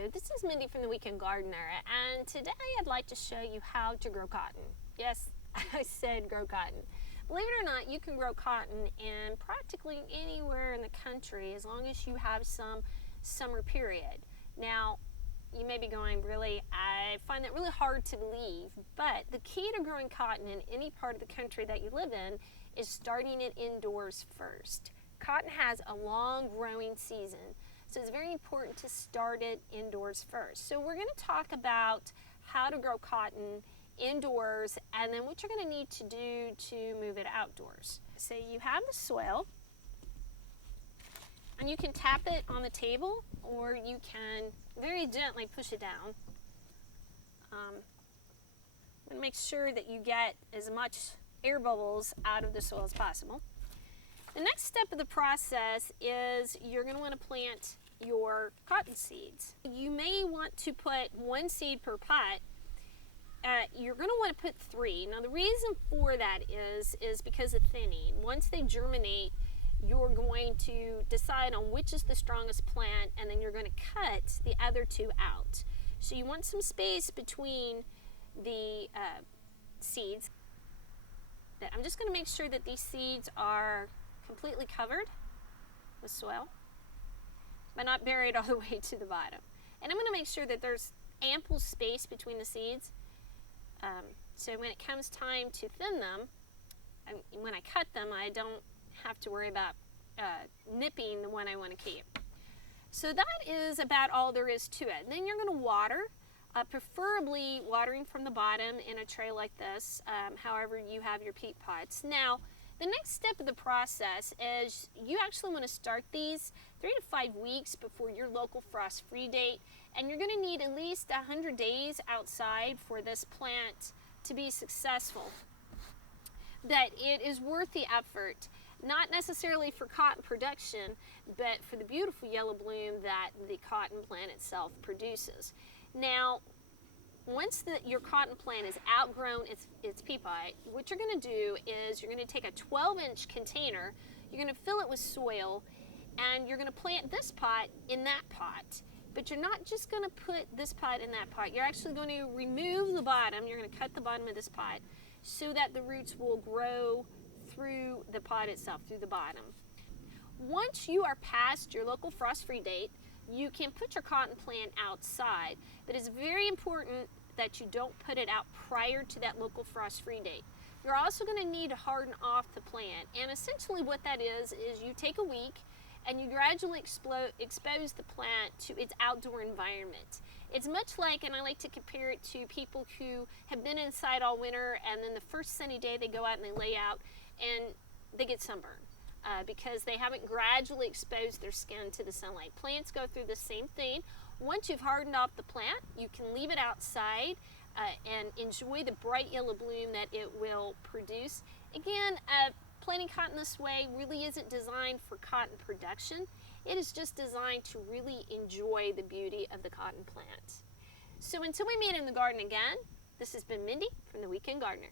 Hello, this is Mindy from the Weekend Gardener, and today I'd like to show you how to grow cotton. Yes, I said grow cotton. Believe it or not, you can grow cotton in practically anywhere in the country as long as you have some summer period. Now, you may be going, really, I find that really hard to believe, but the key to growing cotton in any part of the country that you live in is starting it indoors first. Cotton has a long growing season, so it's very important to start it indoors first. So we're going to talk about how to grow cotton indoors and then what you're going to need to do to move it outdoors. So you have the soil, and you can tap it on the table or you can very gently push it down. And make sure that you get as much air bubbles out of the soil as possible. The next step of the process is you're going to want to plant your cotton seeds. You may want to put one seed per pot. You're going to want to put 3. Now the reason for that is because of thinning. Once they germinate, you're going to decide on which is the strongest plant, and then you're going to cut the other 2 out. So you want some space between the seeds. I'm just going to make sure that these seeds are completely covered with soil, but not buried all the way to the bottom. And I'm going to make sure that there's ample space between the seeds, so when it comes time to thin them, when I cut them, I don't have to worry about nipping the one I want to keep. So that is about all there is to it. And then you're going to water, preferably watering from the bottom in a tray like this, however you have your peat pots. Now, the next step of the process is you actually want to start these 3 to 5 weeks before your local frost-free date, and you're going to need at least 100 days outside for this plant to be successful. That it is worth the effort, not necessarily for cotton production, but for the beautiful yellow bloom that the cotton plant itself produces. Now, once your cotton plant is outgrown its pea pot, what you're going to do is you're going to take a 12-inch container, you're going to fill it with soil, and you're going to plant this pot in that pot. But you're not just going to put this pot in that pot. You're actually going to remove the bottom. You're going to cut the bottom of this pot so that the roots will grow through the pot itself, through the bottom. Once you are past your local frost-free date, you can put your cotton plant outside, but it's very important that you don't put it out prior to that local frost-free date. You're also going to need to harden off the plant, and essentially what that is you take a week and you gradually expose the plant to its outdoor environment. It's much like, and I like to compare it to people who have been inside all winter, and then the first sunny day they go out and they lay out and they get sunburned. Because they haven't gradually exposed their skin to the sunlight. Plants go through the same thing. Once you've hardened off the plant, you can leave it outside and enjoy the bright yellow bloom that it will produce. Again, planting cotton this way really isn't designed for cotton production. It is just designed to really enjoy the beauty of the cotton plant. So until we meet in the garden again, this has been Mindy from the Weekend Gardener.